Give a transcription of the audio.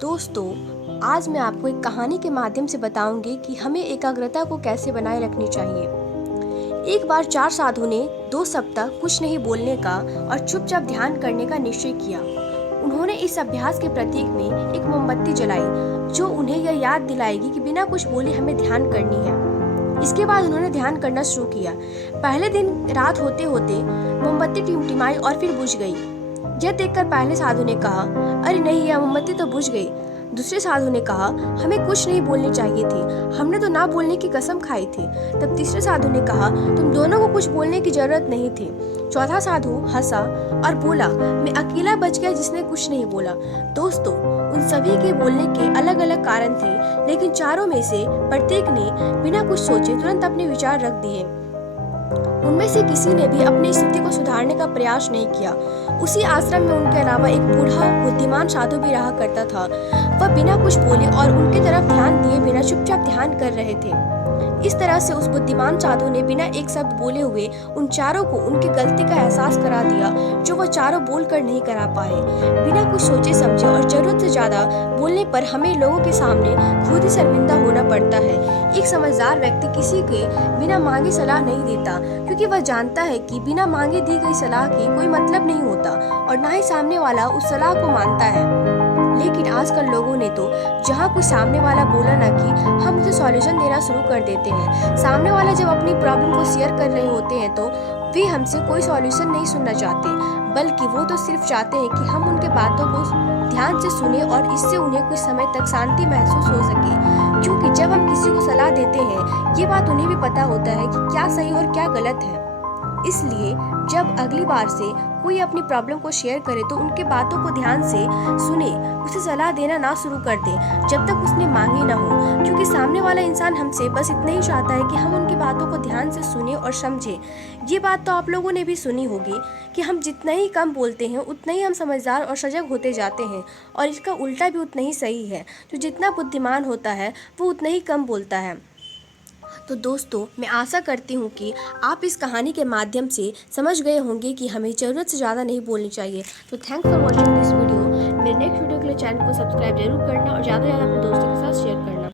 दोस्तों, आज मैं आपको एक कहानी के माध्यम से बताऊंगी कि हमें एकाग्रता को कैसे बनाए रखनी चाहिए। एक बार 4 साधु ने 2 सप्ताह कुछ नहीं बोलने का और चुपचाप ध्यान करने का निश्चय किया। उन्होंने इस अभ्यास के प्रतीक में एक मोमबत्ती जलाई, जो उन्हें यह याद दिलाएगी कि बिना कुछ बोले हमें ध्यान करनी है। इसके बाद उन्होंने ध्यान करना शुरू किया। पहले दिन रात होते होते मोमबत्ती टिमटिमाई और फिर बुझ गई। यह देखकर पहले साधु ने कहा, अरे नहीं, यह मोमबत्ती तो बुझ गई। दूसरे साधु ने कहा, हमें कुछ नहीं बोलनी चाहिए थी, हमने तो ना बोलने की कसम खाई थी। तब तीसरे साधु ने कहा, तुम दोनों को कुछ बोलने की जरूरत नहीं थी। चौथा साधु हंसा और बोला, मैं अकेला बच गया जिसने कुछ नहीं बोला। दोस्तों, उन सभी के बोलने के अलग अलग कारण थे, लेकिन चारों में से प्रत्येक ने बिना कुछ सोचे तुरंत अपने विचार रख दिए। उनमें से किसी ने भी अपनी स्थिति को सुधारने का प्रयास नहीं किया। उसी आश्रम में उनके अलावा एक बूढ़ा बुद्धिमान साधु भी रहा करता था। वह बिना कुछ बोले और उनकी तरफ ध्यान दिए बिना चुपचाप ध्यान कर रहे थे। इस तरह से उस बुद्धिमान साधु ने बिना एक शब्द बोले हुए उन चारों को उनकी गलती का एहसास करा दिया, जो वह चारों बोलकर नहीं करा पाए। बिना कुछ सोचे समझे और जरूरत से ज्यादा बोलने पर हमें लोगों के सामने खुद ही शर्मिंदा होना पड़ता है। एक समझदार व्यक्ति किसी के बिना मांगे सलाह नहीं देता, क्योंकि वह जानता है कि बिना मांगे दी गई सलाह की कोई मतलब नहीं होता और ना ही सामने वाला उस सलाह को मानता है। लेकिन आजकल लोगों ने तो जहाँ कोई सामने वाला बोला ना कि हम उसे सॉल्यूशन देना शुरू कर देते हैं। सामने वाला जब अपनी प्रॉब्लम को शेयर कर रहे होते हैं तो वे हमसे कोई सॉल्यूशन नहीं सुनना चाहते, बल्कि वो तो सिर्फ चाहते हैं कि हम उनके बातों को ध्यान से सुने और इससे उन्हें कुछ समय तक शांति महसूस हो सके। क्योंकि जब हम किसी को सलाह देते हैं, ये बात उन्हें भी पता होता है कि क्या सही और क्या गलत है। इसलिए जब अगली बार से कोई अपनी प्रॉब्लम को शेयर करे तो उनके बातों को ध्यान से सुने, उसे सलाह देना ना शुरू कर दे जब तक उसने मांगी ना हो। क्योंकि सामने वाला इंसान हमसे बस इतना ही चाहता है कि हम उनकी बातों को ध्यान से सुने और समझे। ये बात तो आप लोगों ने भी सुनी होगी कि हम जितना ही कम बोलते हैं उतना ही हम समझदार और सजग होते जाते हैं, और इसका उल्टा भी उतना ही सही है। जो जितना बुद्धिमान होता है वो उतना ही कम बोलता है। तो दोस्तों, मैं आशा करती हूँ कि आप इस कहानी के माध्यम से समझ गए होंगे कि हमें ज़रूरत से ज़्यादा नहीं बोलनी चाहिए। तो thanks for watching this video. मेरे नेक्स्ट वीडियो के लिए चैनल को सब्सक्राइब जरूर करना और ज़्यादा से ज़्यादा अपने दोस्तों के साथ शेयर करना।